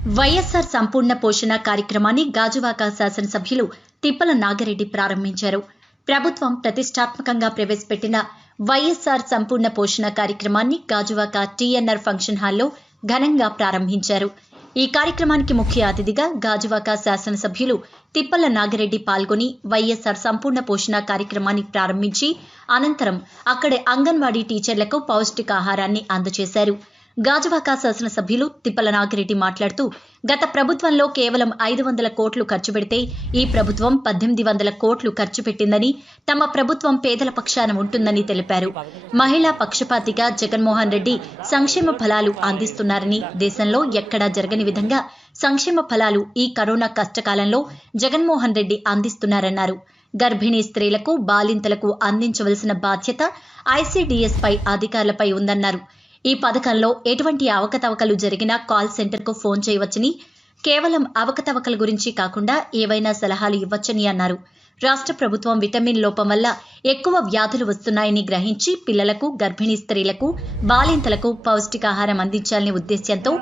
వైఎస్ఆర్ సంపూర్ణ పోషణ కార్యక్రమాన్ని గాజువాక శాసనసభ్యులు తిప్పల నాగిరెడ్డి ప్రారంభించారు. ప్రభుత్వం ప్రతిష్టాత్మకంగా ప్రవేశపెట్టిన వైఎస్ఆర్ సంపూర్ణ పోషణ కార్యక్రమాన్ని గాజువాక టీఎన్ఆర్ ఫంక్షన్ హాల్లో ఘనంగా ప్రారంభించారు. ఈ కార్యక్రమానికి ముఖ్య అతిథిగా గాజువాక శాసనసభ్యులు తిప్పల నాగిరెడ్డి పాల్గొని వైఎస్ఆర్ సంపూర్ణ పోషణ కార్యక్రమాన్ని ప్రారంభించి అనంతరం అక్కడి అంగన్వాడీ టీచర్లకు పౌష్టికాహారాన్ని అందజేశారు. గాజువాక శాసనసభ్యులు తిప్పల నాగిరెడ్డి మాట్లాడుతూ గత ప్రభుత్వంలో కేవలం 500 కోట్లు ఖర్చు పెడితే ఈ ప్రభుత్వం 1800 కోట్లు ఖర్చు పెట్టిందని, తమ ప్రభుత్వం పేదల పక్షాన ఉంటుందని తెలిపారు. మహిళా పక్షపాతిగా జగన్మోహన్ రెడ్డి సంక్షేమ ఫలాలు అందిస్తున్నారని, దేశంలో ఎక్కడా జరగని విధంగా సంక్షేమ ఫలాలు ఈ కరోనా కష్టకాలంలో జగన్మోహన్ రెడ్డి అందిస్తున్నారన్నారు. గర్భిణీ స్త్రీలకు, బాలింతలకు అందించవలసిన బాధ్యత ఐసీడీఎస్ పై అధికారులపై ఉందన్నారు. ఈ పథకంలో ఎటువంటి అవకతవకలు జరిగినా కాల్ సెంటర్కు ఫోన్ చేయవచ్చని, కేవలం అవకతవకల గురించి కాకుండా ఏవైనా సలహాలు ఇవ్వచ్చని అన్నారు. రాష్ట్ర ప్రభుత్వం విటమిన్ లోపం వల్ల ఎక్కువ వ్యాధులు వస్తున్నాయని గ్రహించి పిల్లలకు, గర్భిణీ స్త్రీలకు, బాలింతలకు పౌష్టికాహారం అందించాలనే ఉద్దేశ్యంతో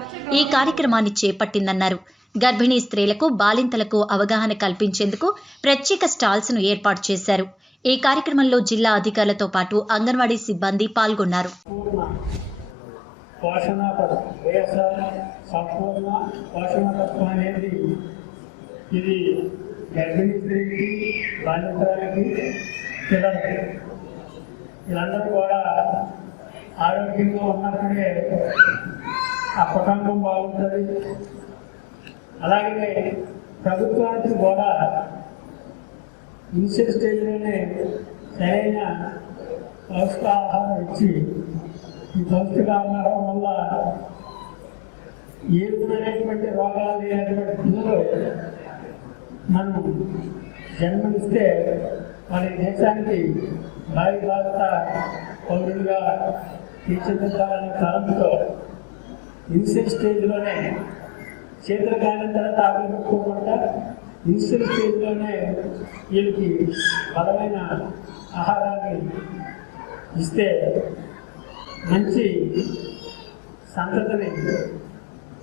ఈ కార్యక్రమాన్ని చేపట్టిందన్నారు. గర్భిణీ స్త్రీలకు, బాలింతలకు అవగాహన కల్పించేందుకు ప్రత్యేక స్టాల్స్ ను ఏర్పాటు చేశారు. ఈ కార్యక్రమంలో జిల్లా అధికారులతో పాటు అంగన్వాడీ సిబ్బంది పాల్గొన్నారు. పోషణ వైఎస్ఆర్ సంపూర్ణ పోషణ తత్వం అనేది ఇది గర్భిణీ స్త్రీకి, బాలింతలకి, పిల్లలకి వీళ్ళందరూ కూడా ఆరోగ్యంగా ఉన్నప్పుడే ఆ కుటుంబం బాగుంటుంది. అలాగే ప్రభుత్వానికి కూడా ఇనిషియల్ స్టేజ్లోనే సరైన పౌష్టికాహారం ఇచ్చి ఈ పౌష్టికాహారం వల్ల ఏ విధమైనటువంటి రోగాలు లేనటువంటి పిల్లలు మనం జన్మనిస్తే మన దేశానికి భారీ భారత పౌరులుగా తీర్చిదిద్దాలనే తలంతో ఇనిషియల్ స్టేజ్లోనే చేతులు కాని తర్వాత ఆకలి పెట్టుకోకుండా ఇనిషియల్ స్టేజ్లోనే వీళ్ళకి బలమైన ఆహారాన్ని ఇస్తే మంచి సంతతిని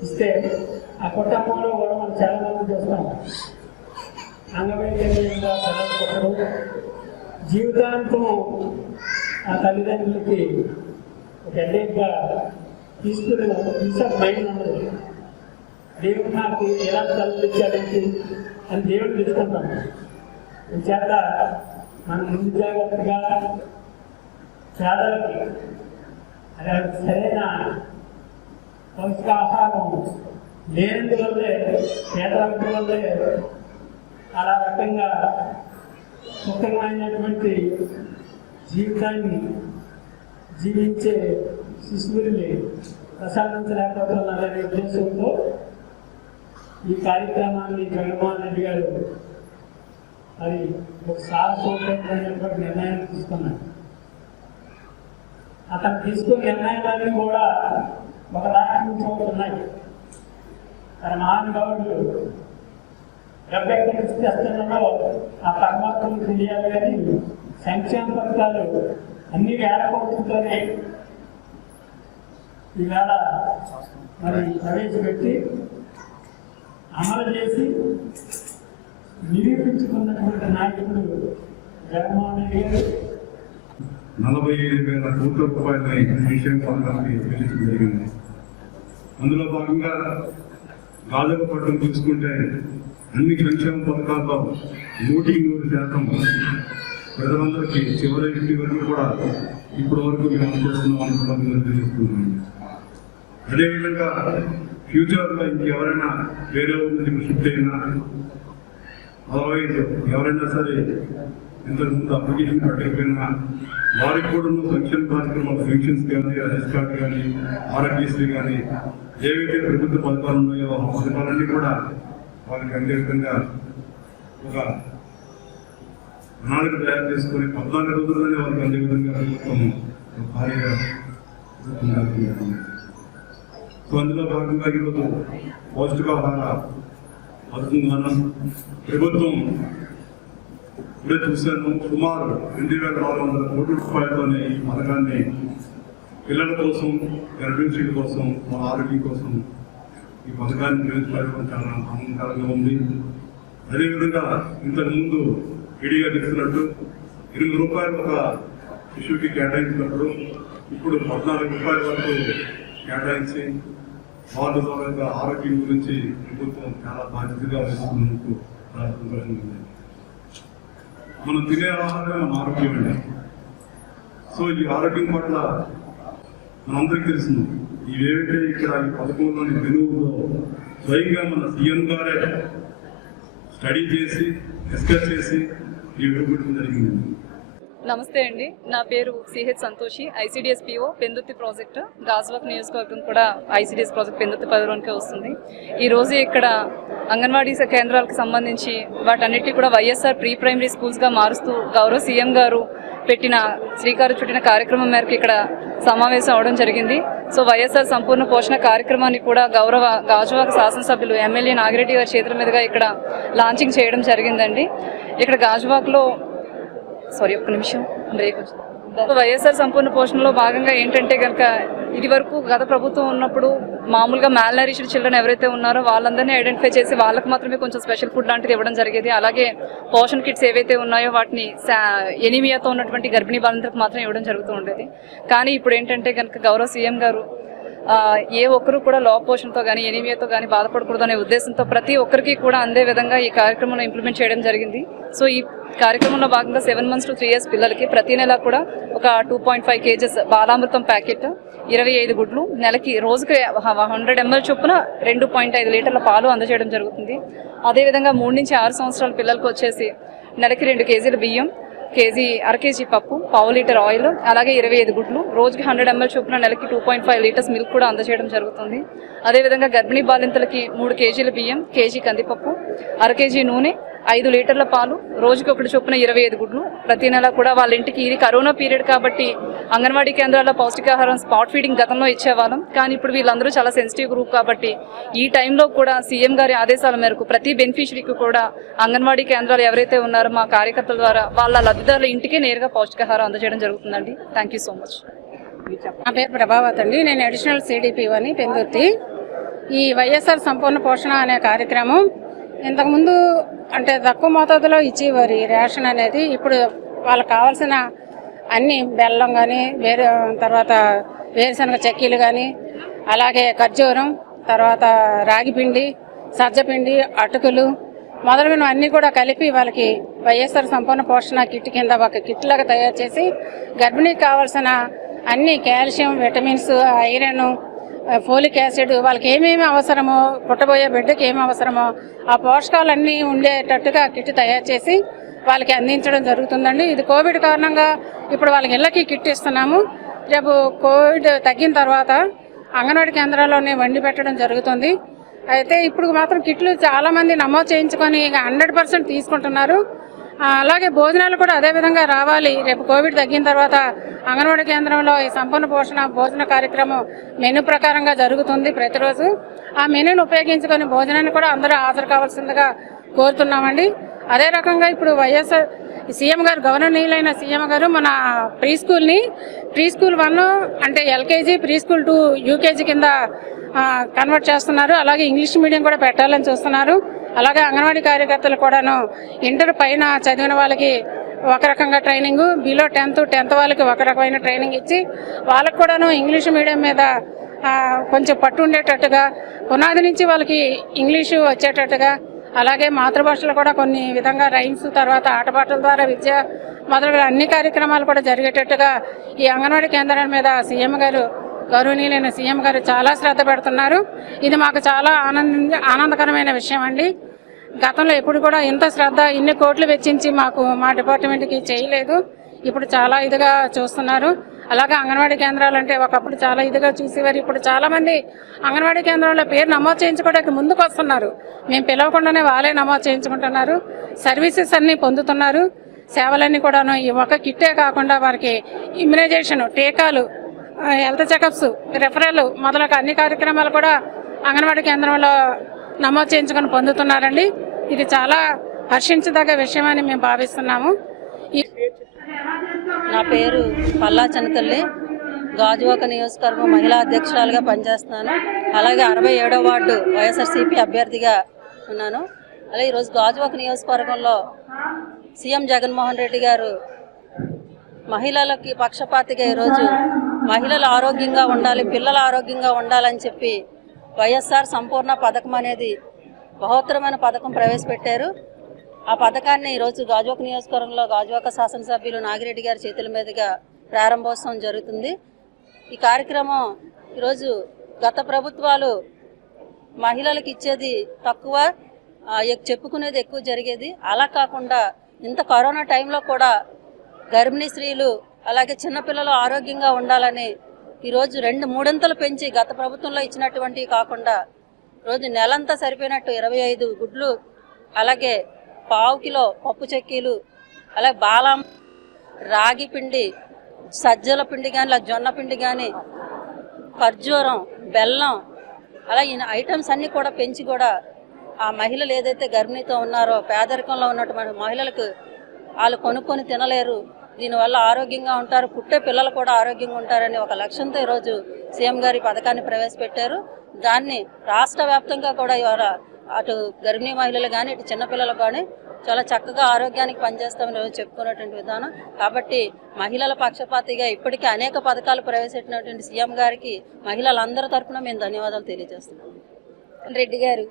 ఇస్తే ఆ కుటుంబంలో కూడా మనం చాలా మంది చూస్తాం. అంగవైకల్యంగా చదవకూడదు, జీవితాంతం ఆ తల్లిదండ్రులకి ఒక హెడేక్గా తీసుకుని పీస్ ఆఫ్ మైండ్ ఉండదు. దేవుడు నాకు ఎలా తల్లి ఇచ్చాడేంటి అని దేవుడు తీసుకుంటాం. చేత మనం ముందు జాగ్రత్తగా పేదలకి సరైన పౌష్టికాహారం లేనందువల్లే, పేదల వల్లే అలా రకంగా ముఖ్యమైనటువంటి జీవితాన్ని జీవించే శిశువుల్ని ప్రసాదించలేకపోతున్నారనే ఉద్దేశంతో ఈ కార్యక్రమాన్ని జగన్మోహన్ రెడ్డి గారు అది ఒక సాహసోపేతమైనటువంటి నిర్ణయాన్ని తీసుకున్నారు. అతను తీసుకున్న నిర్ణయాలన్నీ కూడా ఒక రాష్ట్రం నుంచి ఉన్నాయి. తన మహానుభావుడు డబ్బెక్కడి తెస్తున్నలో ఆ పరమాత్మకు తెలియాలి. కానీ సంక్షేమ పథకాలు అన్ని వేల కోట్లతోనే ఈవేళ మరి ప్రవేశపెట్టి అమలు చేసి నిరూపించుకున్నటువంటి నాయకుడు జగన్మోహన్ రెడ్డి గారు 45,000 కోట్ల రూపాయలని సంక్షేమ పథకానికి చెల్లించడం జరిగింది. అందులో భాగంగా గాజువాకపట్నం చూసుకుంటే అన్ని సంక్షేమ పథకాల్లో 100% ప్రజలందరికీ చివరి ఇంటి వరకు కూడా ఇప్పటి వరకు మేము చేస్తున్నాం అనుకున్నాం తెలుస్తున్నాం. అదేవిధంగా ఫ్యూచర్లో ఇంకెవరైనా వేరే ఊరికి షిఫ్ట్ అయినా, అదర్వైజ్ ఎవరైనా సరే ఇంతకుముందు అప్లికేషన్ పెట్టకపోయినా వారికి కూడా సంక్షేమ కార్యక్రమాలు, పెన్షన్స్ కానీ, హెల్త్ కార్డ్ కానీ, ఆరోగ్యశ్రీ కానీ ఏవైతే ప్రభుత్వ పథకాలు ఉన్నాయో ఆ పథకాలన్నీ కూడా వారికి అందే విధంగా ఒక ప్రణాళిక తయారు చేసుకుని 14 రోజుల్లోనే వారికి అందే విధంగా ప్రభుత్వం భారీగా. సో అందులో భాగంగా ఈరోజు పౌష్టికాహార పథకం ప్రభుత్వం ఇప్పుడే చూశాను, సుమారు 2,400 కోట్ల రూపాయలతోనే ఈ పథకాన్ని పిల్లల కోసం, గర్భిణీ స్త్రీల కోసం, మన ఆరోగ్యం కోసం ఈ పథకాన్ని ప్రవేశపెట్టడం చాలా ఆనందకరంగా ఉంది. అదేవిధంగా ఇంతకుముందు విడిగా చెప్తున్నట్టు ₹8 ఒక శిశువుకి కేటాయించినప్పుడు ఇప్పుడు ₹14 వరకు కేటాయించి వార్డు సభ్యుల ఆరోగ్యం గురించి ప్రభుత్వం చాలా బాధ్యతగా వహిస్తున్నందుకు చాలా సంతోషంగా ఉంది. మనం తినే ఆహారమే మన ఆరోగ్యం అండి. సో ఈ ఆరోగ్యం పట్ల మనందరికీ తెలుస్తుంది. ఇవేవైతే ఇక్కడ ఈ పథకంలోని వెలుగులో స్వయంగా మన సీఎం గారే స్టడీ చేసి డిస్కస్ చేసి ఈ వెలుగుపెట్టడం జరిగింది. నమస్తే అండి, నా పేరు CH Santoshi, ICDS PO Pendurthi project. Gajuwaka నియోజకవర్గం కూడా ఐసిడిఎస్ ప్రాజెక్ట్ పెందుర్తి పరిధిలోనికే వస్తుంది. ఈరోజు ఇక్కడ అంగన్వాడీ కేంద్రాలకు సంబంధించి వాటన్నిటి కూడా వైఎస్ఆర్ ప్రీ ప్రైమరీ స్కూల్స్గా మారుస్తూ గౌరవ సీఎం గారు శ్రీకారం చుట్టిన కార్యక్రమం మేరకు ఇక్కడ సమావేశం అవడం జరిగింది. సో వైఎస్ఆర్ సంపూర్ణ పోషణ కార్యక్రమాన్ని కూడా గౌరవ గాజువాక శాసనసభ్యులు ఎమ్మెల్యే నాగిరెడ్డి గారి చేతుల మీదుగా ఇక్కడ లాంచింగ్ చేయడం జరిగిందండి. ఇక్కడ గాజువాకలో ఒక్క నిమిషం బ్రేక్ వచ్చింది. వైఎస్ఆర్ సంపూర్ణ పోషణలో భాగంగా ఏంటంటే కనుక ఇది వరకు గత ప్రభుత్వం ఉన్నప్పుడు మామూలుగా మ్యాల్నరిష్డ్ చిల్డ్రన్ ఎవరైతే ఉన్నారో వాళ్ళందరినీ ఐడెంటిఫై చేసి వాళ్ళకి మాత్రమే కొంచెం స్పెషల్ ఫుడ్ లాంటిది ఇవ్వడం జరిగేది. అలాగే పోషణ కిట్స్ ఏవైతే ఉన్నాయో వాటిని ఎనీమియాతో ఉన్నటువంటి గర్భిణీ బాలింతలకు మాత్రం ఇవ్వడం జరుగుతూ ఉండేది. కానీ ఇప్పుడు ఏంటంటే కనుక గౌరవ సీఎం గారు ఏ ఒక్కరు కూడా లోపోషణతో కానీ ఎనీమియాతో కానీ బాధపడకూడదు అనే ఉద్దేశంతో ప్రతి ఒక్కరికి కూడా అందే విధంగా ఈ కార్యక్రమంలో ఇంప్లిమెంట్ చేయడం జరిగింది. సో ఈ కార్యక్రమంలో భాగంగా 7 months to 3 years పిల్లలకి ప్రతి నెల కూడా ఒక 2.5 kgs బాలామృతం ప్యాకెట్, 25 గుడ్లు, నెలకి రోజుకి 100 ml చొప్పున 2.5 లీటర్ల పాలు అందజేయడం జరుగుతుంది. అదేవిధంగా 3 నుంచి 6 సంవత్సరాల పిల్లలకు వచ్చేసి నెలకి 2 kgs బియ్యం, అర కేజీ పప్పు, పావు లీటర్ ఆయిల్, అలాగే 25 గుడ్లు, రోజుకి 100 ml చొప్పున నెలకి 2.5 లీటర్స్ మిల్క్ కూడా అందజేయడం జరుగుతుంది. అదేవిధంగా గర్భిణీ బాలింతలకి 3 kgs బియ్యం, కేజీ కందిపప్పు, అర కేజీ నూనె, 5 లీటర్ల పాలు, రోజుకి 1 చొప్పున 25 గుడ్లు ప్రతి నెల కూడా వాళ్ళ ఇంటికి. ఇది కరోనా పీరియడ్ కాబట్టి అంగన్వాడీ కేంద్రాల్లో పౌష్టికాహారం స్పాట్ ఫీడింగ్ గతంలో ఇచ్చేవాళ్ళం. కానీ ఇప్పుడు వీళ్ళందరూ చాలా సెన్సిటివ్ గ్రూప్ కాబట్టి ఈ టైంలో కూడా సీఎం గారి ఆదేశాల మేరకు ప్రతి బెనిఫిషరీకి కూడా అంగన్వాడీ కేంద్రాలు ఎవరైతే ఉన్నారో మా కార్యకర్తల ద్వారా వాళ్ళ లబ్ధిదారుల ఇంటికే నేరుగా పౌష్టికాహారం అందజేయడం జరుగుతుందండి. Thank you so much. నా పేరు ప్రభావత్ అండి, నేను అడిషనల్ సిడిపిఓ అని పెందుర్తి. ఈ వైఎస్ఆర్ సంపూర్ణ పోషణ అనే కార్యక్రమం ఇంతకుముందు అంటే తక్కువ మోతాదులో ఇచ్చేవారు ఈ రేషన్ అనేది. ఇప్పుడు వాళ్ళకి కావాల్సిన అన్ని బెల్లం కానీ తర్వాత వేరుశనగ చెక్కీలు కానీ, అలాగే ఖర్జూరం, తర్వాత రాగిపిండి, సజ్జపిండి, అటుకులు మొదలైనవి అన్నీ కూడా కలిపి వాళ్ళకి వైఎస్ఆర్ సంపూర్ణ పోషణ కిట్ కింద ఒక కిట్ లాగా తయారు చేసి గర్భిణీకి కావాల్సిన అన్ని calcium, vitamins, iron, folic acid వాళ్ళకి ఏమేమి అవసరమో, పుట్టబోయే బిడ్డకి ఏమి అవసరమో ఆ పోషకాలన్నీ ఉండేటట్టుగా కిట్ తయారు చేసి వాళ్ళకి అందించడం జరుగుతుందండి. ఇది కోవిడ్ కారణంగా ఇప్పుడు వాళ్ళకి ఇళ్ళకి కిట్ ఇస్తున్నాము. రేపు కోవిడ్ తగ్గిన తర్వాత అంగన్వాడీ కేంద్రాల్లోనే వండి పెట్టడం జరుగుతుంది. అయితే ఇప్పుడు మాత్రం కిట్లు చాలామంది నమోదు చేయించుకొని 100% తీసుకుంటున్నారు. అలాగే భోజనాలు కూడా అదేవిధంగా రావాలి. రేపు కోవిడ్ తగ్గిన తర్వాత అంగన్వాడీ కేంద్రంలో ఈ సంపూర్ణ పోషణ భోజన కార్యక్రమం మెనూ ప్రకారంగా జరుగుతుంది ప్రతిరోజు. ఆ మెనూను ఉపయోగించుకొని భోజనాన్ని కూడా అందరూ హాజరు కావాల్సిందిగా కోరుతున్నామండి. అదే రకంగా ఇప్పుడు వైఎస్ఆర్ సీఎం గారు, గౌరవనీయులైన సీఎం గారు మన ప్రీ స్కూల్ 1 అంటే ఎల్కేజీ, ప్రీ స్కూల్ 2 యూకేజీ కింద కన్వర్ట్ చేస్తున్నారు. అలాగే ఇంగ్లీష్ మీడియం కూడా పెట్టాలని చూస్తున్నారు. అలాగే అంగన్వాడీ కార్యకర్తలు కూడాను ఇంటర్ పైన చదివిన వాళ్ళకి ఒక రకంగా ట్రైనింగ్, బిలో 10th వాళ్ళకి ఒక రకమైన ట్రైనింగ్ ఇచ్చి వాళ్ళకు కూడాను ఇంగ్లీష్ మీడియం మీద కొంచెం పట్టు ఉండేటట్టుగా, పునాది నుంచి వాళ్ళకి ఇంగ్లీషు వచ్చేటట్టుగా, అలాగే మాతృభాషలో కూడా కొన్ని విధంగా రైమ్స్, తర్వాత ఆటపాటల ద్వారా విద్య మొదలగు అన్ని కార్యక్రమాలు కూడా జరిగేటట్టుగా ఈ అంగన్వాడీ కేంద్రాల మీద గౌరవనీయులైన సీఎం గారు చాలా శ్రద్ధ పెడుతున్నారు. ఇది మాకు చాలా ఆనందకరమైన విషయం అండి. గతంలో ఎప్పుడు కూడా ఇంత శ్రద్ధ, ఇన్ని కోట్లు వెచ్చించి మా డిపార్ట్మెంట్కి చేయలేదు. ఇప్పుడు చాలా ఇదిగా చూస్తున్నారు. అలాగే అంగన్వాడీ కేంద్రాలు అంటే ఒకప్పుడు చాలా ఇదిగా చూసేవారు. ఇప్పుడు చాలామంది అంగన్వాడీ కేంద్రంలో పేరు నమోదు చేయించుకోవడానికి ముందుకు వస్తున్నారు. మేము పిలవకుండానే వాళ్ళే నమోదు చేయించుకుంటున్నారు. సర్వీసెస్ అన్నీ పొందుతున్నారు. సేవలన్నీ కూడాను ఈ ఒక కిట్టే కాకుండా వారికి ఇమ్యునైజేషన్, టీకాలు, హెల్త్ చెకప్స్, రెఫరల్ మొదలగు అన్ని కార్యక్రమాలు కూడా అంగన్వాడీ కేంద్రంలో నమోదు చేయించుకొని పొందుతున్నారండి. ఇది చాలా హర్షించదగ్గ విషయం అని మేము భావిస్తున్నాము. నా పేరు పల్లా చనతల్లి, గాజువాక నియోజకవర్గం మహిళా అధ్యక్షురాలుగా పనిచేస్తున్నాను. అలాగే 67వ వార్డు వైఎస్ఆర్సీపీ అభ్యర్థిగా ఉన్నాను. అలాగే ఈరోజు గాజువాక నియోజకవర్గంలో సీఎం జగన్మోహన్ రెడ్డి గారు మహిళలకి పక్షపాతిగా ఈరోజు మహిళలు ఆరోగ్యంగా ఉండాలి, పిల్లలు ఆరోగ్యంగా ఉండాలని చెప్పి వైఎస్ఆర్ సంపూర్ణ పథకం అనేది బహోత్తరమైన పథకం ప్రవేశపెట్టారు. ఆ పథకాన్ని ఈరోజు గాజువాక నియోజకవర్గంలో గాజువాక శాసనసభ్యులు నాగిరెడ్డి గారి చేతుల మీదుగా ప్రారంభోత్సవం జరుగుతుంది. ఈ కార్యక్రమం ఈరోజు గత ప్రభుత్వాలు మహిళలకు ఇచ్చేది తక్కువ, చెప్పుకునేది ఎక్కువ జరిగేది. అలా కాకుండా ఇంత కరోనా టైంలో కూడా గర్భిణీ స్త్రీలు అలాగే చిన్నపిల్లలు ఆరోగ్యంగా ఉండాలని ఈరోజు 2-3 పెంచి గత ప్రభుత్వంలో ఇచ్చినటువంటివి కాకుండా రోజు నెలంతా సరిపోయినట్టు 25 గుడ్లు, అలాగే 1/4 కిలో పప్పు చెక్కీలు, అలాగే బాలం, రాగి పిండి, సజ్జల పిండి కానీ జొన్న పిండి కానీ, ఖర్జూరం, బెల్లం, అలా ఈ ఐటమ్స్ అన్నీ కూడా పెంచి కూడా ఆ మహిళలు ఏదైతే గర్భిణీతో ఉన్నారో పేదరికంలో ఉన్నటువంటి మహిళలకు వాళ్ళు కొనుక్కొని తినలేరు, దీనివల్ల ఆరోగ్యంగా ఉంటారు, పుట్టే పిల్లలు కూడా ఆరోగ్యంగా ఉంటారని ఒక లక్ష్యంతో ఈరోజు సీఎం గారి పథకాన్ని ప్రవేశపెట్టారు. దాన్ని రాష్ట్ర వ్యాప్తంగా కూడా ఇవాళ అటు గర్భిణీ మహిళలు కానీ ఇటు చిన్నపిల్లలు కానీ చాలా చక్కగా ఆరోగ్యానికి పనిచేస్తామని ఈరోజు చెప్పుకున్నటువంటి విధానం. కాబట్టి మహిళల పక్షపాతిగా ఇప్పటికీ అనేక పథకాలు ప్రవేశపెట్టినటువంటి సీఎం గారికి మహిళలందరి తరఫున మేము ధన్యవాదాలు తెలియజేస్తున్నాం. రెడ్డి గారు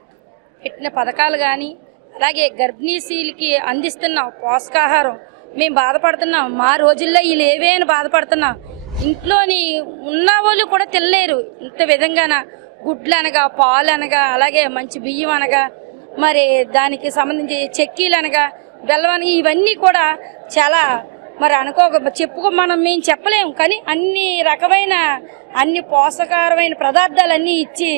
పెట్టిన పథకాలు కానీ అలాగే గర్భిణీ స్త్రీలకి అందిస్తున్న పోషకాహారం మేము బాధపడుతున్నాం. మా రోజుల్లో వీళ్ళు ఏవే అని బాధపడుతున్నాం. ఇంట్లోని ఉన్న వాళ్ళు కూడా తినలేరు. ఇంత విధంగా గుడ్లు అనగా, పాలు అనగా, అలాగే మంచి బియ్యం అనగా, మరి దానికి సంబంధించి చెక్కీలు అనగా, బెల్లం అనగా, ఇవన్నీ కూడా చాలా మరి మేము చెప్పలేము. కానీ అన్ని రకమైన అన్ని పోషకారమైన పదార్థాలన్నీ ఇచ్చి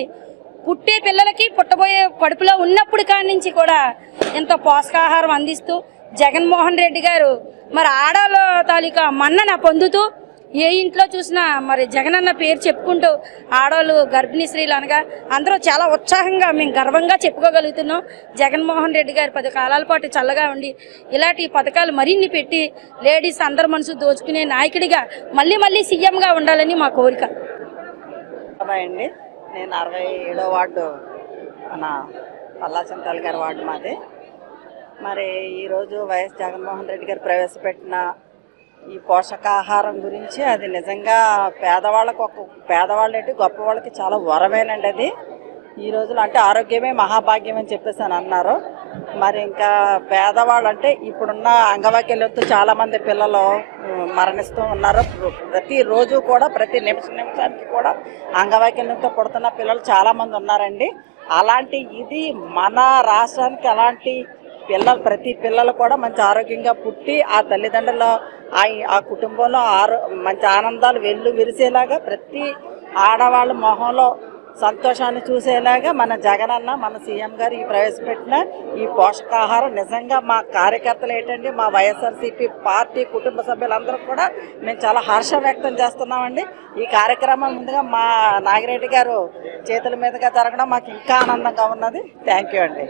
పుట్టే పిల్లలకి పుట్టబోయే కడుపులో ఉన్నప్పుడు కాడి నుంచి కూడా ఎంతో పోషకాహారం అందిస్తూ జగన్మోహన్ రెడ్డి గారు మరి ఆడవాళ్ళ తాలూకా మన్నన పొందుతూ ఏ ఇంట్లో చూసినా మరి జగనన్న పేరు చెప్పుకుంటూ ఆడవాళ్ళు గర్భిణీ స్త్రీలు అనగా అందరూ చాలా ఉత్సాహంగా మేము గర్వంగా చెప్పుకోగలుగుతున్నాం. జగన్మోహన్ రెడ్డి గారు 10 కాలాల పాటు చల్లగా ఉండి ఇలాంటి పథకాలు మరిన్ని పెట్టి లేడీస్ అందరి మనసు దోచుకునే నాయకుడిగా మళ్ళీ సీఎంగా ఉండాలని మా కోరిక. అండి, నేను 67వ వార్డు మన పల్లాచింతాల గారి వార్డు మాది. మరి ఈరోజు వైఎస్ జగన్మోహన్ రెడ్డి గారు ప్రవేశపెట్టిన ఈ పోషకాహారం గురించి అది నిజంగా పేదవాళ్ళేంటి గొప్పవాళ్ళకి చాలా వరమేనండి. అది ఈ రోజులు అంటే ఆరోగ్యమే మహాభాగ్యం అని చెప్పేసి అని అన్నారు. మరి ఇంకా పేదవాళ్ళు అంటే ఇప్పుడున్న అంగవైకల్యంతో చాలామంది పిల్లలు మరణిస్తూ ఉన్నారు. ప్రతిరోజు కూడా ప్రతి నిమిషానికి కూడా అంగవైకల్యంతో పుడుతున్న పిల్లలు చాలామంది ఉన్నారండి. అలాంటి ఇది మన రాష్ట్రానికి అలాంటి ప్రతి పిల్లలు కూడా మంచి ఆరోగ్యంగా పుట్టి ఆ తల్లిదండ్రుల ఆ కుటుంబంలో మంచి ఆనందాలు విరిసేలాగా ప్రతి ఆడవాళ్ళ మొహంలో సంతోషాన్ని చూసేలాగా మన జగనన్న మన సీఎం గారు ఈ ప్రవేశపెట్టిన ఈ పోషకాహారం నిజంగా మా కార్యకర్తలు ఏంటండి, మా వైఎస్ఆర్సీపీ పార్టీ కుటుంబ సభ్యులందరూ కూడా మేము చాలా హర్షం వ్యక్తం చేస్తున్నామండి. ఈ కార్యక్రమం ముందుగా మా నాగిరెడ్డి గారు చేతుల మీదుగా జరగడం మాకు ఇంకా ఆనందంగా ఉన్నది. థ్యాంక్ యూ అండి.